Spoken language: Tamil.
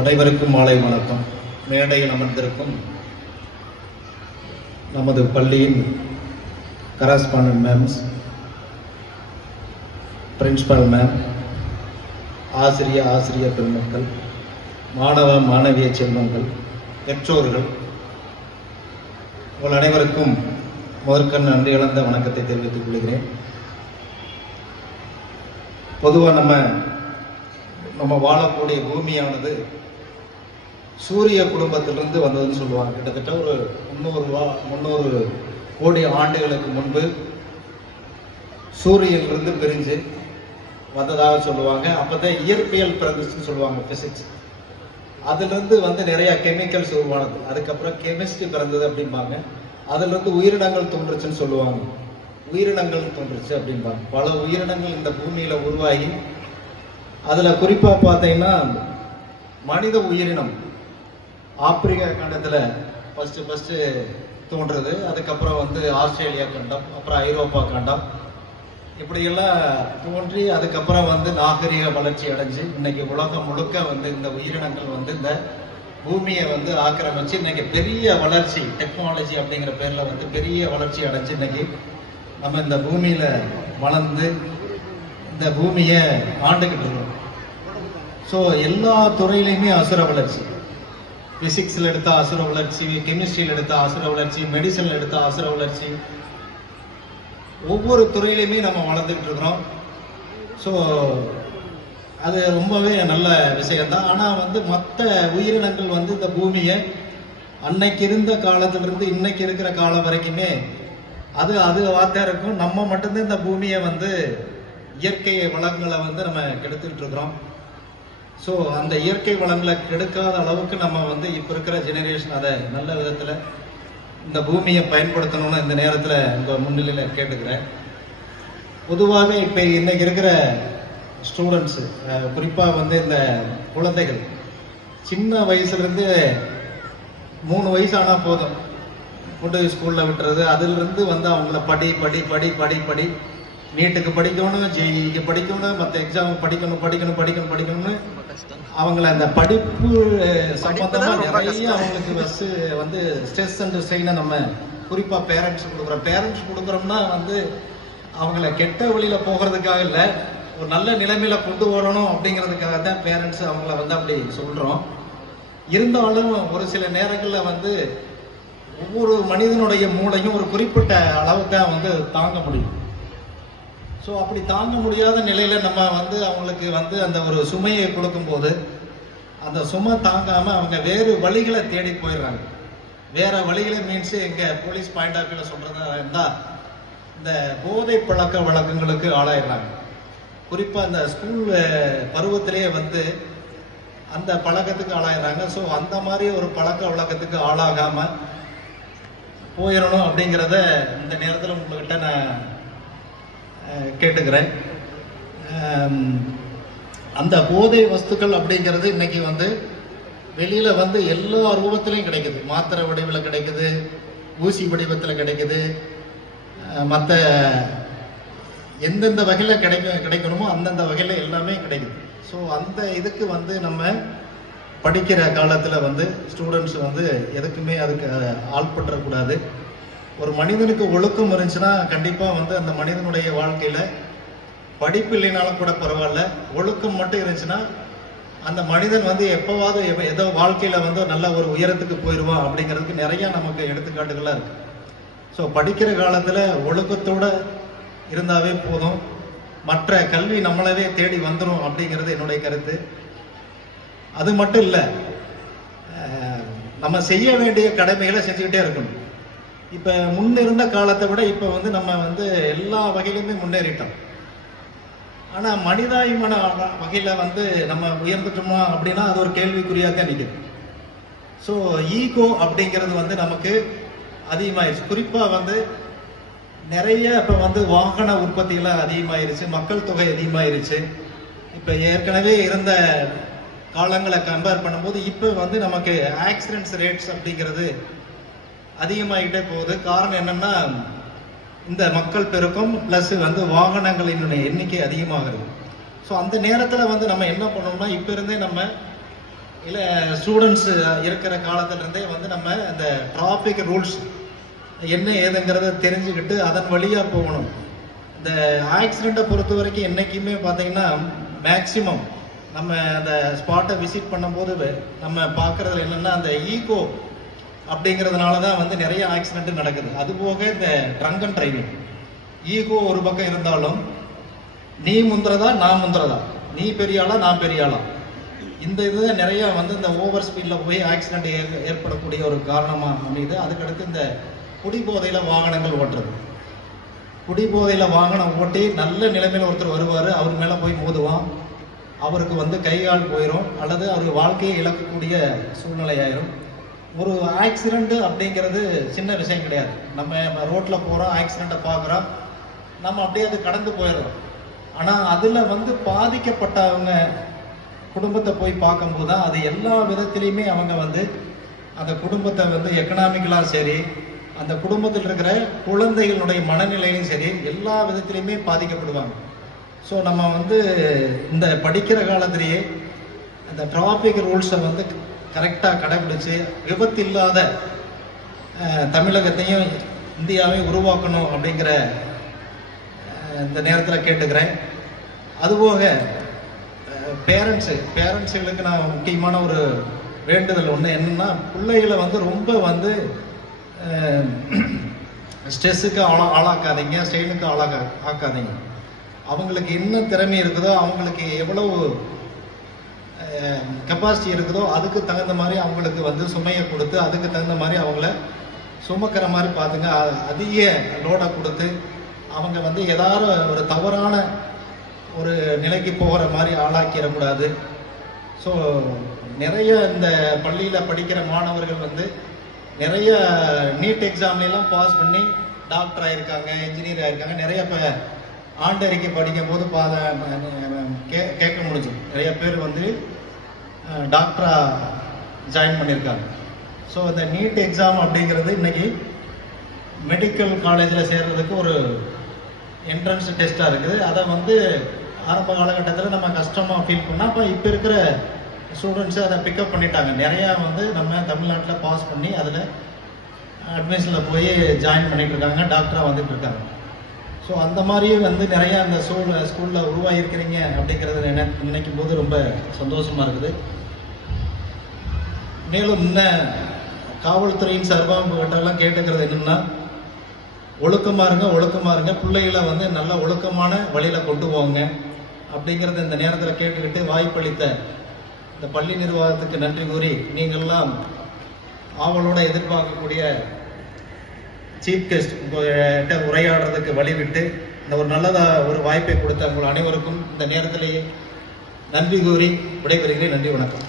அனைவருக்கும் மாலை வணக்கம். மேடையில் அமர்ந்திருக்கும் நமது பள்ளியின் கரஸ்பாண்டன்ட் மேம்ஸ், பிரின்சிபல் மேம், ஆசிரிய பெருமக்கள், மாணவ மாணவிய செல்வங்கள், பெற்றோர்கள், உங்கள் அனைவருக்கும் முதற்கண் நன்றி இழந்த வணக்கத்தை தெரிவித்துக் கொள்கிறேன். பொதுவாக நம்ம வாழக்கூடிய பூமியானது சூரிய குடும்பத்திலிருந்து வந்ததுன்னு சொல்லுவாங்க. கிட்டத்தட்ட ஒரு 300 கோடி ஆண்டுகளுக்கு முன்பு சூரியனிலிருந்து பிரிஞ்சு வந்ததாக சொல்லுவாங்க. அப்பதான் இயற்பியல் பிறந்துச்சுன்னு சொல்லுவாங்க, பிசிக்ஸ். அதுல இருந்து நிறைய கெமிக்கல்ஸ் உருவானது. அதுக்கப்புறம் கெமிஸ்ட்ரி பிறந்தது அப்படிம்பாங்க. அதுல இருந்து உயிரினங்கள் தோன்றுச்சுன்னு சொல்லுவாங்க. உயிரினங்கள் தோன்றுச்சு அப்படிம்பாங்க. பல உயிரினங்கள் இந்த பூமியில உருவாகி, அதுல குறிப்பா பார்த்தீங்கன்னா மனித உயிரினம் ஆப்பிரிக்கா கண்டத்துல ஃபர்ஸ்ட் தோன்றுறது. அதுக்கப்புறம் ஆஸ்திரேலியா கண்டம், அப்புறம் ஐரோப்பா கண்டம், இப்படியெல்லாம் தோன்றி அதுக்கப்புறம் நாகரிக வளர்ச்சி அடைஞ்சு இன்னைக்கு உலகம் முழுக்க இந்த உயிரினங்கள் இந்த பூமியை ஆக்கிரமிச்சு இன்னைக்கு பெரிய வளர்ச்சி, டெக்னாலஜி அப்படிங்கிற பேர்ல பெரிய வளர்ச்சி அடைஞ்சு இன்னைக்கு நம்ம இந்த பூமியில வளர்ந்து இந்த பூமியை ஆண்டுகிட்டு இருக்கோம். ஸோ எல்லா துறையிலையுமே அசுர வளர்ச்சி. பிசிக்ஸ்ல எடுத்த அசுர வளர்ச்சி, கெமிஸ்ட்ரியில் எடுத்த அசுர வளர்ச்சி, மெடிசன்ல எடுத்த அசுர வளர்ச்சி, ஒவ்வொரு துறையிலையுமே நம்ம வளர்ந்துட்டு இருக்கிறோம். ஸோ அது ரொம்பவே நல்ல விஷயம்தான். ஆனா மற்ற உயிரினங்கள் இந்த பூமியை அன்னைக்கு இருந்த காலத்திலிருந்து இன்னைக்கு இருக்கிற காலம் வரைக்குமே அது வார்த்தையா இருக்கும். நம்ம மட்டும்தான் இந்த பூமியை இயற்கை வளங்களை நம்ம கெடுத்துக்கிட்டு இருக்கிறோம். ஸோ அந்த இயற்கை வளங்களை கெடுக்காத அளவுக்கு நம்ம இப்ப இருக்கிற ஜெனரேஷன் அதை நல்ல விதத்துல இந்த பூமியை பயன்படுத்தணும்னு இந்த நேரத்துல உங்க முன்னிலையில கேட்டுக்கிறேன். பொதுவாகவே இப்ப இன்னைக்கு இருக்கிற ஸ்டூடெண்ட்ஸ், குறிப்பா இந்த குழந்தைகள் சின்ன வயசுல இருந்து 3 வயசு ஆனா போதும் கொண்டு ஸ்கூல்ல விட்டுறது. அதுல இருந்து அவங்கள படி நீட்டுக்கு படிக்கணும், ஜேஇக்கு படிக்கணும், மற்ற எக்ஸாம் படிக்கணும்னு அவங்கள அந்த படிப்பு சம்பந்தமா நிறைய அவங்களுக்கு ஸ்ட்ரெஸ் அண்ட் ஸ்ட்ரெயினை நம்ம குறிப்பா பேரண்ட்ஸ் கொடுக்குறோம்னா அவங்கள கெட்ட வழியில போகிறதுக்காக இல்ல, ஒரு நல்ல நிலைமையில கொண்டு வரணும் அப்படிங்கிறதுக்காக தான் பேரண்ட்ஸ் அவங்கள அப்படி சொல்றோம். இருந்தாலும் ஒரு சில நேரங்கள்ல ஒவ்வொரு மனிதனுடைய மூளையும் ஒரு குறிப்பிட்ட அளவு தான் தாங்க முடியும். ஸோ அப்படி தாங்க முடியாத நிலையில நம்ம அவங்களுக்கு அந்த ஒரு சுமையை கொடுக்கும் போது அந்த சுமை தாங்காம அவங்க வேறு வழிகளை தேடி போயிடுறாங்க. வேற வழிகளை மீன்ஸ் எங்க போலீஸ் பாயிண்ட் ஆஃப் வியூல சொல்றதா இருந்தா இந்த போதை பழக்க வழக்கங்களுக்கு ஆளாயிடுறாங்க. குறிப்பா இந்த ஸ்கூல் பருவத்திலேயே அந்த பழக்கத்துக்கு ஆளாயிடுறாங்க. ஸோ அந்த மாதிரி ஒரு பழக்க வழக்கத்துக்கு ஆளாகாம போயிடணும் அப்படிங்கிறத இந்த நேரத்தில் உங்ககிட்ட நான் கேட்டுக்கிறேன். அந்த போதை வஸ்துக்கள் அப்படிங்கிறது இன்னைக்கு வெளியில எல்லா ரூபத்திலையும் கிடைக்குது. மாத்திரை வடிவில் கிடைக்குது, ஊசி வடிவத்தில் கிடைக்குது, மற்ற எந்தெந்த வகையில கிடைக்கணுமோ அந்தந்த வகையில எல்லாமே கிடைக்குது. ஸோ அந்த இதுக்கு நம்ம படிக்கிற காலத்துல ஸ்டூடெண்ட்ஸ் எதுக்குமே அதுக்கு ஆள்பற்றக்கூடாது. ஒரு மனிதனுக்கு ஒழுக்கம் இருந்துச்சுன்னா கண்டிப்பா அந்த மனிதனுடைய வாழ்க்கையில படிப்பு இல்லைனாலும் கூட பரவாயில்ல, ஒழுக்கம் மட்டும் இருந்துச்சுன்னா அந்த மனிதன் எப்பவாவது ஏதோ வாழ்க்கையில நல்ல ஒரு உயரத்துக்கு போயிடுவான் அப்படிங்கிறதுக்கு நிறைய நமக்கு எடுத்துக்காட்டுகள்லாம் இருக்கு. ஸோ படிக்கிற காலத்துல ஒழுக்கத்தோட இருந்தாவே போதும், மற்ற கல்வி நம்மளவே தேடி வந்துடும் அப்படிங்கிறது என்னுடைய கருத்து. அது மட்டும் இல்ல, நம்ம செய்ய வேண்டிய கடமைகளை செஞ்சுக்கிட்டே இருக்கணும். இப்ப முன்னிருந்த காலத்தை விட இப்ப நம்ம எல்லா வகையிலுமே முன்னேறிட்டோம். ஆனா மனிதாயமான வகையில நம்ம உயர்ந்துட்டோமா அப்படின்னா அது ஒரு கேள்விக்குறியாக தான் நிக்குது. ஸோ ஈகோ அப்படிங்கிறது நமக்கு அதிகமாயிருச்சு. குறிப்பா நிறைய இப்ப வாகன உற்பத்திகள் அதிகமாயிருச்சு, மக்கள் தொகை அதிகமாயிருச்சு. இப்ப ஏற்கனவே இருந்த காலங்களை கம்பேர் பண்ணும்போது இப்ப நமக்கு ஆக்சிடென்ட்ஸ் ரேட்ஸ் அப்படிங்கிறது அதிகமாகிட்டே போகுது. காரணம் என்னன்னா, இந்த மக்கள் பெருக்கம் பிளஸ் வந்து வாகனங்களினுடைய எண்ணிக்கை அதிகமாகிறது. ஸோ அந்த நேரத்தில் வந்து நம்ம என்ன பண்ணோம்னா, இப்போ இருந்தே நம்ம இல்லை ஸ்டூடெண்ட்ஸ் இருக்கிற காலத்திலிருந்தே வந்து நம்ம இந்த டிராஃபிக் ரூல்ஸ் என்ன ஏதுங்கிறத தெரிஞ்சுக்கிட்டு அதன் வழியாக போகணும். இந்த ஆக்சிடெண்ட்டை பொறுத்த வரைக்கும் என்றைக்குமே பார்த்தீங்கன்னா மேக்சிமம் நம்ம அந்த ஸ்பாட்டை விசிட் பண்ணும்போது நம்ம பார்க்குறதுல என்னென்னா, அந்த ஈகோ அப்படிங்கிறதுனால தான் வந்து நிறைய ஆக்சிடென்ட் நடக்குது. அதுபோக இந்த ட்ரங்க் அண்ட் டிரைவிங், ஈகோ ஒரு பக்கம் இருந்தாலும் நீ முந்துறதா நான் முந்துறதா, நீ பெரிய ஆளா நான் பெரிய ஆளா, இந்த இது நிறைய வந்து இந்த ஓவர் ஸ்பீடில் போய் ஆக்சிடென்ட் ஏற்படக்கூடிய ஒரு காரணமாக அமையுது. அதுக்கடுத்து இந்த குடிபோதையில் வாகனங்கள் ஓட்டுறது. குடிபோதையில் வாகனம் ஓட்டி நல்ல நிலைமையில் ஒருத்தர் வருவார், அவர் மேலே போய் மோதுவான், அவருக்கு வந்து கை கால் போயிடும் அல்லது அவர் வாழ்க்கையை இழக்கக்கூடிய சூழ்நிலை ஆயிரும். ஒரு ஆக்சிடென்ட் அப்படிங்கிறது சின்ன விஷயம் கிடையாது. நம்ம ரோட்டில் போகிறோம், ஆக்சிடெண்ட்டை பார்க்குறோம், நம்ம அப்படியே அது கடந்து போயிடுறோம். ஆனால் அதில் வந்து பாதிக்கப்பட்டவங்க குடும்பத்தை போய் பார்க்கும்போது தான் அது எல்லா விதத்திலையுமே அவங்க வந்து அந்த குடும்பத்தை வந்து எக்கனாமிக்கலாக சரி, அந்த குடும்பத்தில் இருக்கிற குழந்தைகளுடைய மனநிலையும் சரி, எல்லா விதத்திலையுமே பாதிக்கப்படுவாங்க. ஸோ நம்ம வந்து இந்த படிக்கிற காலத்திலேயே அந்த டிராஃபிக் ரூல்ஸை வந்து கரெக்டாக கடைபிடிச்சு விபத்து இல்லாத தமிழகத்தையும் இந்தியாவையும் உருவாக்கணும் அப்படிங்கிற இந்த நேரத்தில் கேட்டுக்கிறேன். அதுபோக பேரண்ட்ஸுகளுக்கு நான் முக்கியமான ஒரு வேண்டுதல் ஒன்று என்னென்னா, பிள்ளைகளை வந்து ரொம்ப வந்து ஸ்ட்ரெஸ்ஸுக்கு ஆளாக்காதீங்க, ஸ்ட்ரெயினுக்கு ஆக்காதீங்க. அவங்களுக்கு என்ன திறமை இருக்குதோ, அவங்களுக்கு எவ்வளவு கெப்பாசிட்டி இருக்குதோ அதுக்கு தகுந்த மாதிரி அவங்களுக்கு வந்து சுமையை கொடுத்து அதுக்கு தகுந்த மாதிரி அவங்கள சுமக்கிற மாதிரி பார்த்துங்க. அதிக லோடை கொடுத்து அவங்க வந்து ஏதாவது ஒரு தவறான ஒரு நிலைக்கு போகிற மாதிரி ஆளாக்கிடக்கூடாது. ஸோ நிறைய இந்த பள்ளியில் படிக்கிற மாணவர்கள் வந்து நிறைய நீட் எக்ஸாம்லாம் பாஸ் பண்ணி டாக்டர் ஆகிருக்காங்க, இன்ஜினியர் ஆகிருக்காங்க. நிறைய இப்போ ஆண்டறிக்கை படிக்கும் போது கேட்க முடிஞ்சு நிறைய பேர் வந்து டாக்டராக ஜாயின் பண்ணியிருக்காங்க. ஸோ இந்த நீட் எக்ஸாம் அப்படிங்கிறது இன்னைக்கு மெடிக்கல் காலேஜில் சேர்றதுக்கு ஒரு என்ட்ரன்ஸ் டெஸ்ட்டாக இருக்குது. அதை வந்து ஆரம்ப காலகட்டத்தில் நம்ம கஷ்டமாக ஃபீல் பண்ணால் அப்போ இப்போ இருக்கிற ஸ்டூடெண்ட்ஸு அதை பிக்கப் பண்ணிட்டாங்க. நிறையா வந்து நம்ம தமிழ்நாட்டில் பாஸ் பண்ணி அதில் அட்மிஷனில் போய் ஜாயின் பண்ணிகிட்டு இருக்காங்க, டாக்டராக வந்துட்டு இருக்காங்க. ஸோ அந்த மாதிரியே வந்து நிறையா அந்த ஸ்கூலில் உருவாகிருக்கிறீங்க அப்படிங்கிறது நினைக்கும் போது ரொம்ப சந்தோஷமாக இருக்குது. மேலும் இன்னும் காவல்துறையின் சார்பாக உங்கள்கிட்டலாம் கேட்டுக்கிறது என்னென்னா, ஒழுக்கமாக இருங்க, பிள்ளைகளை வந்து நல்ல ஒழுக்கமான வழியில் கொண்டு போங்க அப்படிங்கிறத இந்த நேரத்தில் கேட்டுக்கிட்டு வாய்ப்பளித்த இந்த பள்ளி நிர்வாகத்துக்கு நன்றி கூறி, நீங்கள்லாம் ஆவலோடு எதிர்பார்க்கக்கூடிய சீஃப் கெஸ்ட் உங்கள்கிட்ட உரையாடுறதுக்கு வழிவிட்டு இந்த ஒரு நல்லதாக ஒரு வாய்ப்பை கொடுத்த உங்கள் அனைவருக்கும் இந்த நேரத்திலேயே நன்றி கூறி விடைபெறுகிறேன். நன்றி, வணக்கம்.